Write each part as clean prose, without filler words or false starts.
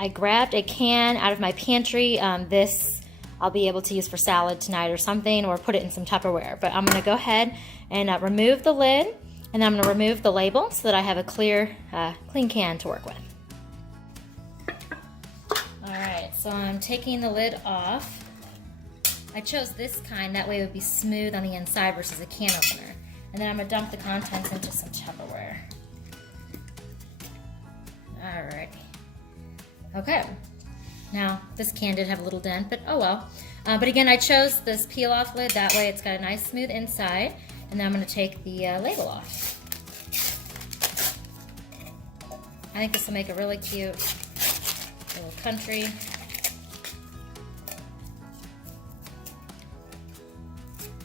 I grabbed a can out of my pantry. This I'll be able to use for salad tonight or something, or put it in some Tupperware. But I'm gonna go ahead and remove the lid, and then I'm gonna remove the label so that I have a clear, clean can to work with. All right, so I'm taking the lid off. I chose this kind, that way it would be smooth on the inside versus a can opener. And then I'm gonna dump the contents into some Tupperware. All right. Okay. Now, this can did have a little dent, but oh well. But again, I chose this peel-off lid. That way it's got a nice smooth inside. And then I'm going to take the label off. I think this will make a really cute little country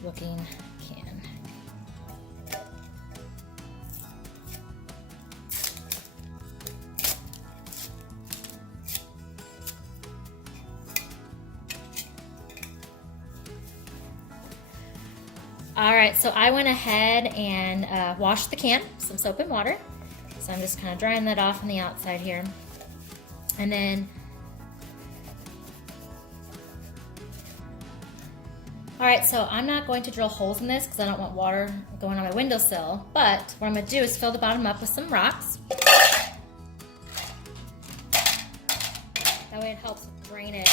looking can. All right, so I went ahead and washed the can, some soap and water. So I'm just kind of drying that off on the outside here. And then, all right, so I'm not going to drill holes in this because I don't want water going on my windowsill, but what I'm gonna do is fill the bottom up with some rocks. That way it helps with drainage.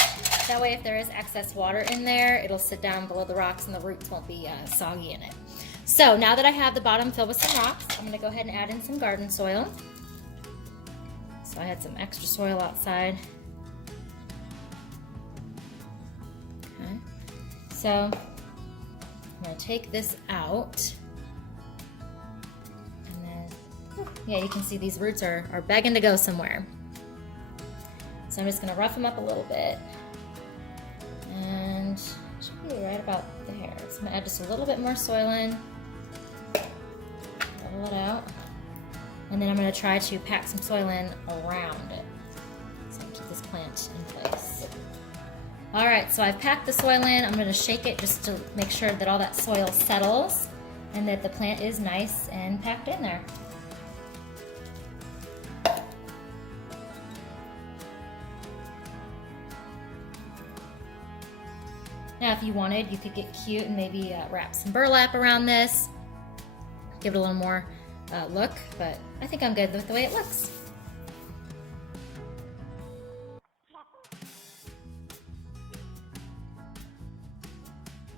That way if there is excess water in there, it'll sit down below the rocks and the roots won't be soggy in it. So now that I have the bottom filled with some rocks, I'm gonna go ahead and add in some garden soil. So I had some extra soil outside. Okay. So I'm gonna take this out. And then, yeah, you can see these roots are begging to go somewhere. So I'm just gonna rough them up a little bit. And it should be right about there. So I'm gonna add just a little bit more soil in. Level it out. And then I'm gonna try to pack some soil in around it. So keep this plant in place. All right, so I've packed the soil in. I'm gonna shake it just to make sure that all that soil settles and that the plant is nice and packed in there. Now, if you wanted, you could get cute and maybe wrap some burlap around this. Give it a little more look, but I think I'm good with the way it looks.